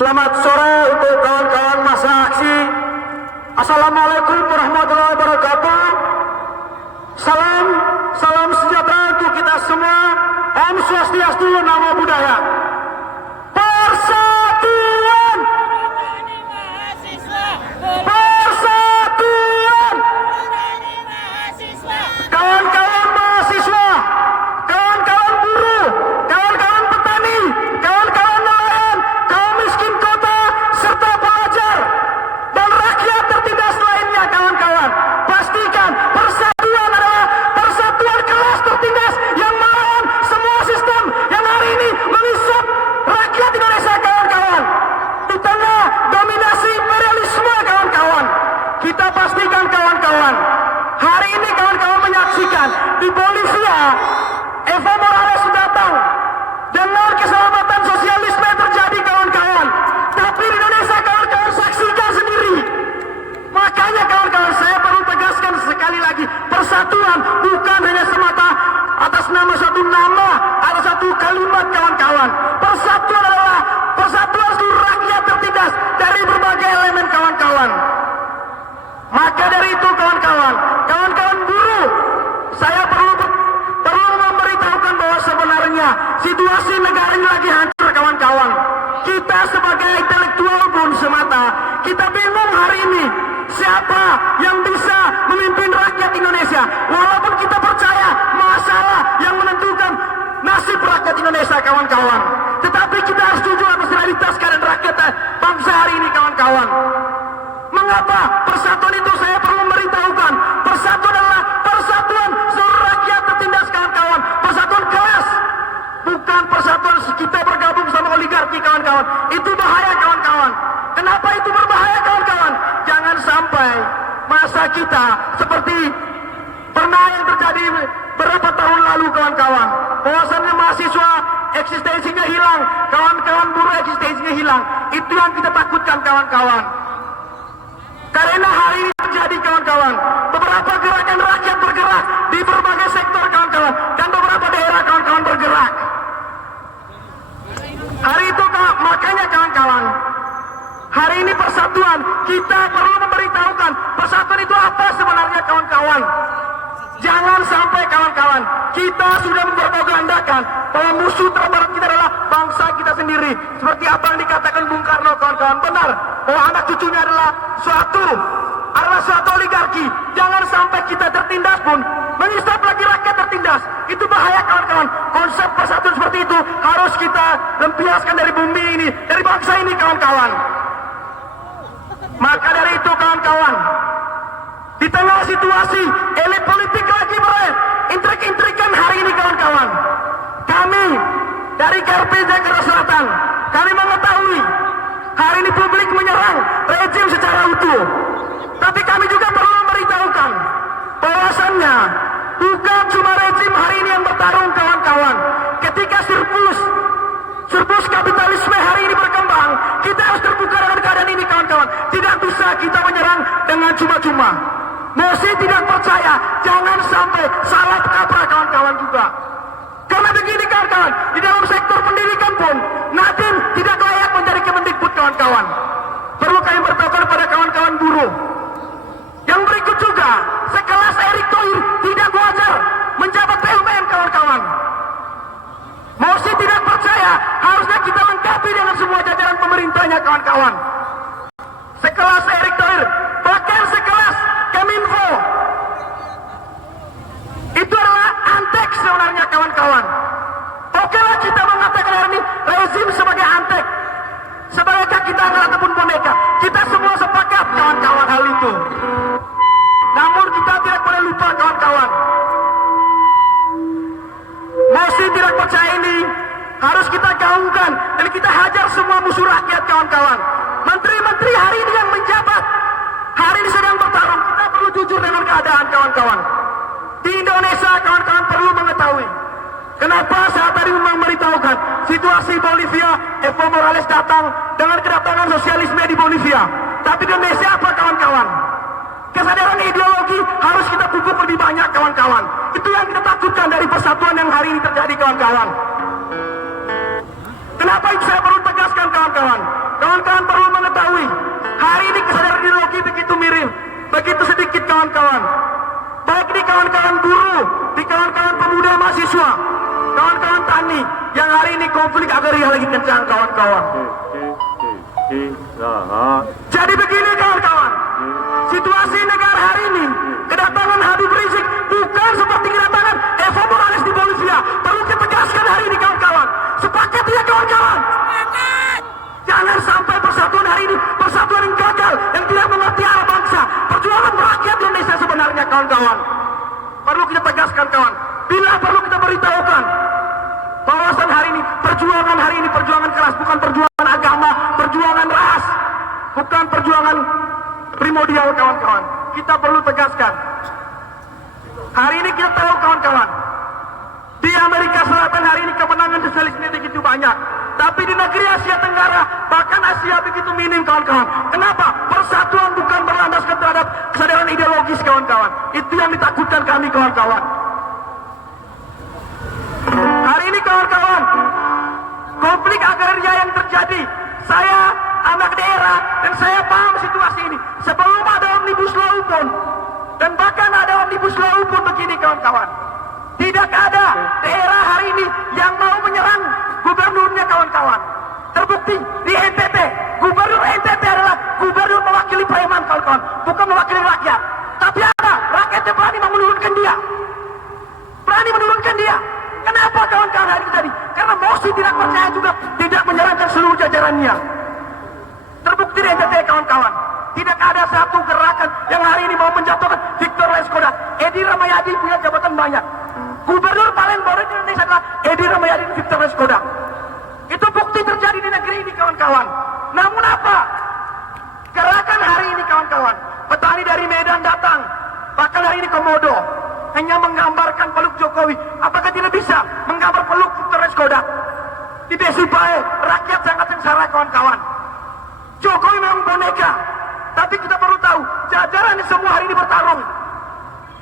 Selamat sore untuk kawan-kawan masa aksi. Assalamualaikum warahmatullahi wabarakatuh. Salam sejahtera untuk kita semua. Om Swastiastu, Namo Buddhaya. Persatuan, persatuan. Kawan-kawan mahasiswa, kawan-kawan buruh, kawan-kawan petani, kawan-kawan nelayan, kaum miskin kota, serta pelajar dan rakyat tertindas lainnya, kawan-kawan. Pastikan persatuan adalah persatuan kelas tertindas yang melawan semua sistem yang hari ini mengisap rakyat Indonesia, kawan-kawan. Di tengah dominasi imperialisme, kawan-kawan, kita pastikan, kawan-kawan, hari ini kawan-kawan menyaksikan di Bolivia Evo Morales datang dengan keselamatan sosialisme yang terjadi, kawan-kawan. Tapi di Indonesia kawan-kawan saksikan sendiri. Makanya kawan-kawan, saya perlu tegaskan sekali lagi, persatuan bukan hanya semata atas nama satu nama atau satu kalimat, kawan-kawan. Persatuan adalah persatuan seluruh rakyat tertindas dari berbagai elemen, kawan-kawan. Maka dari itu, kawan-kawan, kawan-kawan buruh, saya perlu memberitahukan bahwa sebenarnya situasi negara ini lagi hancur, kawan-kawan. Kita sebagai intelektual pun semata, kita bingung hari ini siapa yang bisa memimpin rakyat Indonesia. Walaupun kita percaya masalah yang menentukan nasib rakyat Indonesia, kawan-kawan, tetapi kita harus jujur atas realitas keadaan rakyat bangsa hari ini, kawan-kawan. Mengapa persatuan itu saya perlu memberitahukan? Persatuan adalah persatuan seluruh rakyat tertindas, kawan-kawan. Persatuan kelas, bukan persatuan kita bergabung sama oligarki, kawan-kawan. Itu bahaya, kawan-kawan. Kenapa itu berbahaya, kawan-kawan? Jangan sampai masa kita seperti pernah yang terjadi beberapa tahun lalu, kawan-kawan. Bahwasannya mahasiswa eksistensinya hilang, kawan-kawan buruh eksistensinya hilang. Itu yang kita takutkan, kawan-kawan. Karena hari ini terjadi, kawan-kawan, beberapa gerakan rakyat bergerak di berbagai sektor, kawan-kawan, dan beberapa daerah, kawan-kawan, bergerak. Hari itu, makanya, kawan-kawan, hari ini persatuan, kita perlu memberitahukan persatuan itu apa sebenarnya, kawan-kawan. Jangan sampai, kawan-kawan, kita sudah mempropagandakan bahwa musuh terberat kita adalah bangsa kita sendiri. Seperti apa yang dikatakan Bung Karno, kawan-kawan, benar bahwa anak cucunya adalah suatu oligarki. Jangan sampai kita tertindas pun mengisap lagi rakyat tertindas. Itu bahaya, kawan-kawan. Konsep persatuan seperti itu harus kita lempiaskan dari bumi ini, dari bangsa ini, kawan-kawan. Maka dari itu, kawan-kawan, di tengah situasi elit politik lagi intrik-intrikan hari ini, kawan-kawan, kami dari KRP Jakarta Selatan, kami mengetahui hari ini publik menyerang rejim secara utuh. Tapi kami juga perlu memberitahukan bahwasannya bukan cuma rejim hari ini yang bertarung, kawan-kawan. Ketika surplus kapitalisme hari ini berkembang, kita harus terbuka dengan keadaan ini, kawan-kawan. Tidak bisa kita menyerang dengan cuma-cuma. Masih tidak percaya, jangan sampai salah kaprah, kawan-kawan, juga. Karena begini, kawan-kawan, di dalam sektor pendidikan pun Nadiem tidak layak menjadi Kemendikbud, kawan-kawan. Perlu kami beritahukan kepada kawan-kawan buruh. Yang berikut juga, sekelas Erick Thohir tidak wajar menjabat PUBM, kawan-kawan. Masih tidak percaya, harusnya kita lengkapi dengan semua jajaran pemerintahnya, kawan-kawan. Sekelas Erick Thohir, bahkan sekelas Kominfo, itu adalah antek sebenarnya, kawan-kawan. Okelah kita mengatakan hari ini rezim sebagai antek, sebagai kaki tangan ataupun boneka. Kita semua sepakat, kawan-kawan, hal itu. Namun kita tidak boleh lupa, kawan-kawan, masih tidak percaya ini harus kita gaungkan dan kita hajar semua musuh rakyat, kawan-kawan. Menteri-menteri hari ini yang menjabat, hari ini sedang bertarung. Kita perlu jujur dengan keadaan, kawan-kawan. Di Indonesia, kawan-kawan, perlu mengetahui kenapa saya tadi memberitahukan situasi Bolivia, Evo Morales datang dengan kedatangan sosialisme di Bolivia. Tapi di Indonesia apa, kawan-kawan? Kesadaran ideologi harus kita pupuk lebih banyak, kawan-kawan. Itu yang kita takutkan dari persatuan yang hari ini terjadi, kawan-kawan. Kenapa itu saya perlu tegaskan, kawan-kawan? Kawan-kawan perlu mengetahui, hari ini kesadaran ideologi begitu miring, begitu sedikit kawan-kawan. Baik di kawan-kawan buruh, di kawan-kawan pemuda mahasiswa, kawan-kawan tani, yang hari ini konflik agraria lagi kencang kawan-kawan. Jadi begini kawan-kawan, situasi negara hari ini, kedatangan Habib Rizik bukan seperti kedatangan Evo Morales di Bolivia. Perlu kita tegaskan hari ini kawan-kawan. Sepakat ya kawan-kawan? Jangan sampai persatuan hari ini, persatuan yang gagal, yang tidak mengerti arah bangsa. Perjuangan rakyat Indonesia sebenarnya kawan-kawan. Perlu kita tegaskan kawan. Bila perlu kita beritahukan bahwasan hari ini, perjuangan keras, bukan perjuangan agama, perjuangan ras, bukan perjuangan primordial kawan-kawan. Kita perlu tegaskan. Hari ini kita tahu kawan-kawan, di Amerika Selatan hari ini kemenangan sosialisme begitu banyak. Tapi di negeri Asia Tenggara, bahkan Asia begitu minim kawan-kawan. Kenapa? Persatuan bukan berlandaskan terhadap kesadaran ideologis kawan-kawan. Itu yang ditakutkan kami kawan-kawan. Hari ini kawan-kawan, konflik agraria yang terjadi, saya anak daerah dan saya paham situasi ini. Sebelum ada Omnibus Law pun, dan bahkan ada Omnibus Law pun begini kawan-kawan. Tidak ada daerah hari ini yang mau menyerang gubernurnya kawan-kawan. Terbukti di NTT, gubernur NTT adalah gubernur mewakili preman kawan-kawan, bukan mewakili rakyat. Tapi apa? Rakyatnya berani menurunkan dia. Berani menurunkan dia. Kenapa kawan-kawan hari ini tadi? Karena Morsi tidak percaya juga, tidak menyerahkan seluruh jajarannya. Terbukti di NTT kawan-kawan. Tidak ada satu gerakan yang hari ini mau menjatuhkan Victor Leskodat. Edi Rahmayadi punya jabatan banyak. Gubernur paling baru di Indonesia adalah Edi Rahmayadi dan Victor Leskodat. Itu bukti terjadi di negeri ini kawan-kawan. Namun apa? Gerakan hari ini kawan-kawan, petani dari Medan datang, bahkan hari ini Komodo, hanya menggambarkan peluk Jokowi. Apakah tidak bisa menggambar peluk Victor Leskodat? Di Besupae, rakyat sangat sengsara kawan-kawan. Jokowi memang boneka, tapi kita perlu tahu, jajaran semua hari ini bertarung.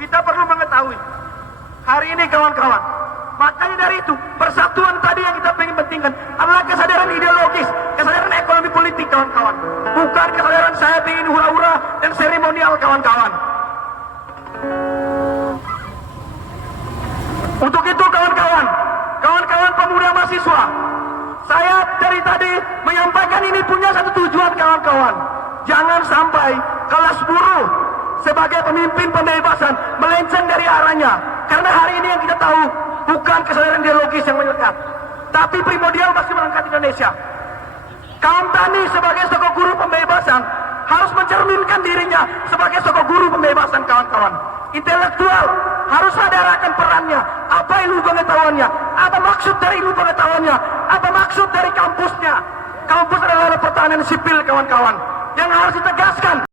Kita perlu mengetahui, hari ini kawan-kawan, makanya dari itu, persatuan tadi yang kita ingin pentingkan adalah kesadaran ideologis, kesadaran ekonomi politik kawan-kawan. Bukan kesadaran saya ingin hura-hura dan seremonial kawan-kawan. Untuk itu kawan-kawan, kawan-kawan pemuda mahasiswa, saya dari tadi menyampaikan ini punya satu tujuan kawan-kawan. Jangan sampai kelas buruh sebagai pemimpin pembebasan melenceng dari arahnya. Karena hari ini yang kita tahu bukan kesadaran ideologis yang menyekat, tapi primordial masih mengangkat Indonesia. Kaum tani sebagai sokok guru pembebasan harus mencerminkan dirinya sebagai sokok guru pembebasan kawan-kawan. Intelektual harus sadarkan perannya, apa ilmu pengetahuannya, apa maksud dari ilmu pengetahuannya, apa maksud dari kampusnya. Kampus adalah pertahanan sipil kawan-kawan, yang harus ditegaskan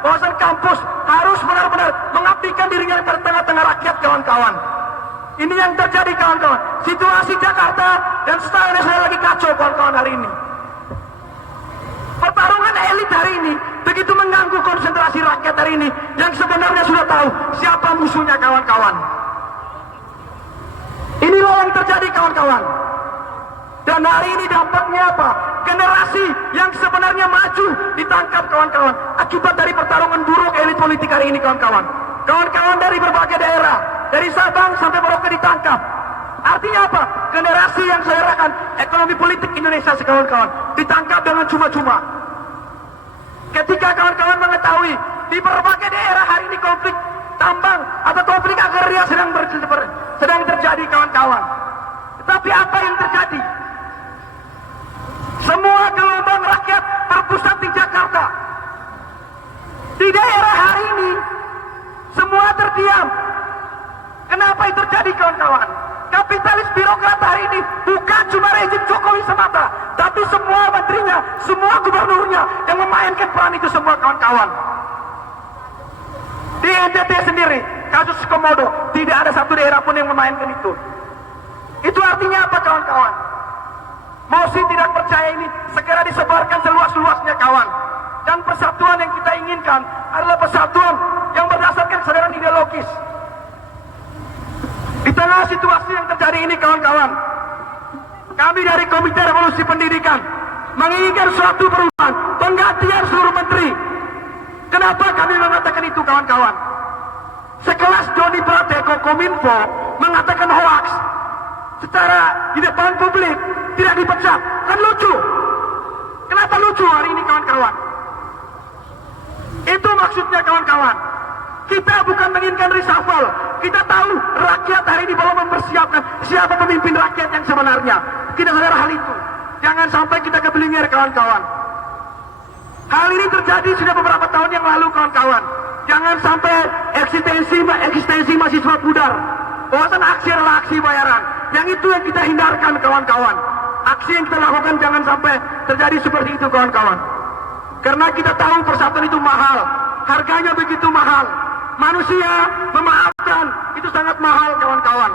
bahwasan kampus harus benar-benar mengabdikan dirinya di tengah-tengah rakyat kawan-kawan. Ini yang terjadi kawan-kawan. Situasi Jakarta dan setelahnya saya lagi kacau kawan-kawan hari ini. Pertarungan elit hari ini begitu mengganggu konsentrasi rakyat hari ini, yang sebenarnya sudah tahu siapa musuhnya kawan-kawan. Inilah yang terjadi kawan-kawan. Dan hari ini dampaknya apa? Generasi yang sebenarnya maju ditangkap kawan-kawan akibat dari pertarungan buruk elit politik hari ini kawan-kawan. Kawan-kawan dari berbagai daerah, dari Sabang sampai Merauke ditangkap. Artinya apa? Generasi yang selerakan ekonomi politik Indonesia kawan-kawan ditangkap dengan cuma-cuma. Ketika kawan-kawan mengetahui di berbagai daerah hari ini konflik tambang atau konflik agraria sedang terjadi kawan-kawan. Tetapi apa yang terjadi? Semua gelombang rakyat berpusat di Jakarta. Di daerah hari ini semua terdiam. Kenapa itu terjadi kawan-kawan? Kapitalis birokrat hari ini bukan cuma rezim Jokowi semata, tapi semua menterinya, semua gubernurnya yang memainkan peran itu semua kawan-kawan. Di NTT sendiri, kasus Komodo, tidak ada satu daerah pun yang memainkan itu. Itu artinya apa kawan-kawan? Morsi tidak percaya ini, segera disebarkan seluas-luasnya kawan. Dan persatuan yang kita inginkan adalah persatuan yang berdasarkan kesadaran ideologis. Di tengah situasi yang terjadi ini kawan-kawan, kami dari Komite Revolusi Pendidikan menginginkan suatu perubahan, kawan-kawan. Sekelas Joni Plate Kominfo mengatakan hoax secara di depan publik tidak dipecat, kan lucu. Kenapa lucu hari ini kawan-kawan? Itu maksudnya kawan-kawan. Kita bukan menginginkan reshuffle. Kita tahu rakyat hari ini belum mempersiapkan siapa pemimpin rakyat yang sebenarnya. Kita sadar hal itu. Jangan sampai kita keblinger kawan-kawan. Hal ini terjadi sudah beberapa tahun yang lalu kawan-kawan. Jangan sampai eksistensi mahasiswa pudar. Bahwasan aksi adalah aksi bayaran. Yang itu yang kita hindarkan kawan-kawan. Aksi yang kita lakukan jangan sampai terjadi seperti itu kawan-kawan. Karena kita tahu persatuan itu mahal. Harganya begitu mahal. Manusia memaafkan itu sangat mahal kawan-kawan.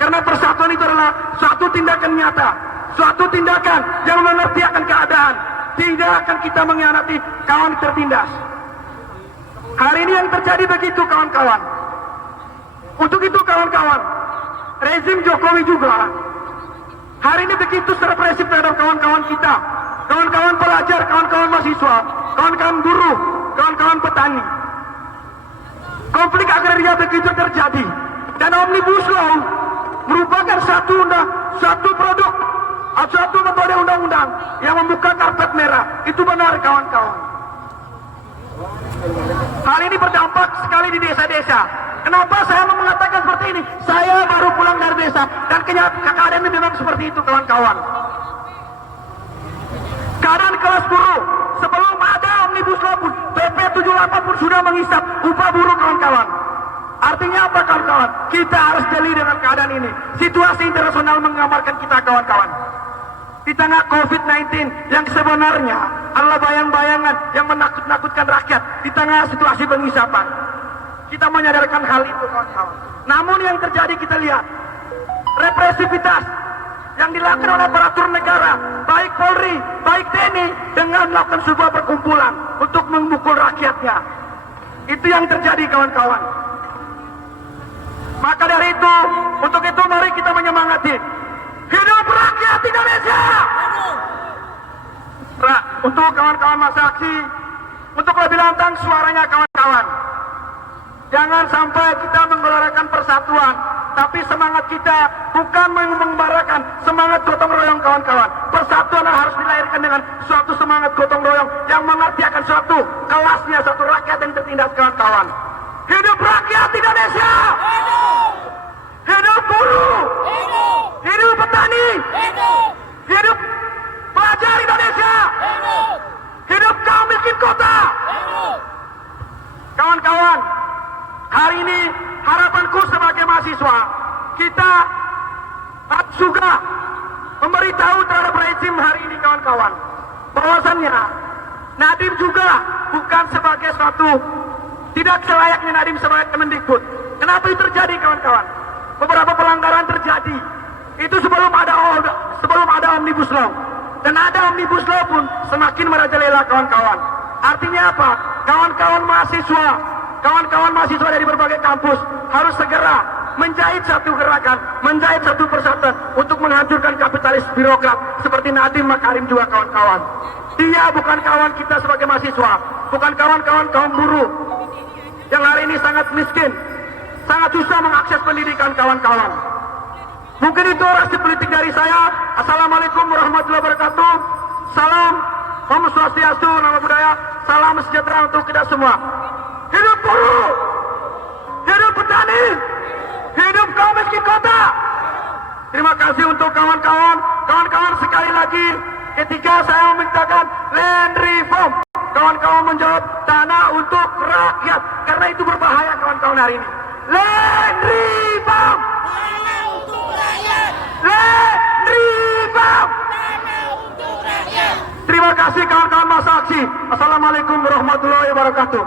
Karena persatuan itu adalah suatu tindakan nyata. Suatu tindakan yang mengerti akan keadaan. Tidak akan kita mengkhianati kawan tertindas. Hari ini yang terjadi begitu kawan-kawan. Untuk itu kawan-kawan, rezim Jokowi juga hari ini begitu represif terhadap kawan-kawan kita, kawan-kawan pelajar, kawan-kawan mahasiswa, kawan-kawan buruh, kawan-kawan petani. Konflik agraria begitu terjadi, dan Omnibus Law merupakan satu produk atau satu metode undang-undang yang membuka karpet merah. Itu benar kawan-kawan. Hal ini berdampak sekali di desa-desa. Kenapa saya mengatakan seperti ini? Saya baru pulang dari desa dan keadaan ini memang seperti itu kawan-kawan. Keadaan kelas buruh sebelum ada Omnibus Law pun PP 78 pun sudah menghisap upah buruh kawan-kawan. Artinya apa kawan-kawan? Kita harus jeli dengan keadaan ini. Situasi internasional menggambarkan kita kawan-kawan. Di tengah COVID-19 yang sebenarnya adalah bayang-bayangan yang menakut-nakutkan rakyat. Di tengah situasi penghisapan, kita menyadarkan hal itu kawan-kawan. Namun yang terjadi kita lihat represivitas yang dilakukan oleh aparatur negara, baik Polri, baik TNI, dengan melakukan sebuah perkumpulan untuk memukul rakyatnya. Itu yang terjadi kawan-kawan. Maka dari itu, untuk itu mari kita menyemangati. Hidup rakyat Indonesia! Untuk kawan-kawan masa aksi, untuk lebih lantang suaranya kawan-kawan. Jangan sampai kita menggelorakan persatuan, tapi semangat kita bukan mengembarakan semangat gotong royong kawan-kawan. Persatuan harus dilahirkan dengan suatu semangat gotong royong yang mengerti akan suatu kelasnya, suatu rakyat yang tertindas kawan-kawan. Hidup rakyat Indonesia! Hidup buruh! Hidup petani! Hidup pelajar Indonesia! Hidup kaum miskin kota! Kawan-kawan, hari ini harapanku sebagai mahasiswa, kita harus juga memberitahu terhadap rezim hari ini kawan-kawan, bahwasannya Nadiem juga bukan sebagai suatu, tidak selayaknya Nadiem sebagai Kemendikbud. Kenapa itu terjadi kawan-kawan? Beberapa pelanggaran terjadi. Itu sebelum ada Omnibus Law. Dan ada Omnibus Law pun semakin merajalela kawan-kawan. Artinya apa? Kawan-kawan mahasiswa dari berbagai kampus harus segera menjahit satu gerakan, menjahit satu persatuan untuk menghancurkan kapitalis birokrat seperti Nadiem Makarim juga kawan-kawan. Dia bukan kawan kita sebagai mahasiswa, bukan kawan-kawan kaum buruh yang hari ini sangat miskin, sangat susah mengakses pendidikan kawan-kawan. Mungkin itu orasi politik dari saya. Assalamualaikum warahmatullahi wabarakatuh. Salam Om Swastiastu, nama budaya. Salam sejahtera untuk kita semua. Hidup buruh, hidup petani, hidup kaum miskin kota. Terima kasih untuk kawan-kawan. Kawan-kawan sekali lagi, ketika saya memintakan land reform, kawan-kawan menjawab tanah untuk rakyat. Karena itu berbahaya kawan-kawan hari ini. Land reform, Tanah untuk rakyat. land reform. Tanah untuk rakyat. Terima kasih kawan-kawan masa aksi. Assalamualaikum warahmatullahi wabarakatuh.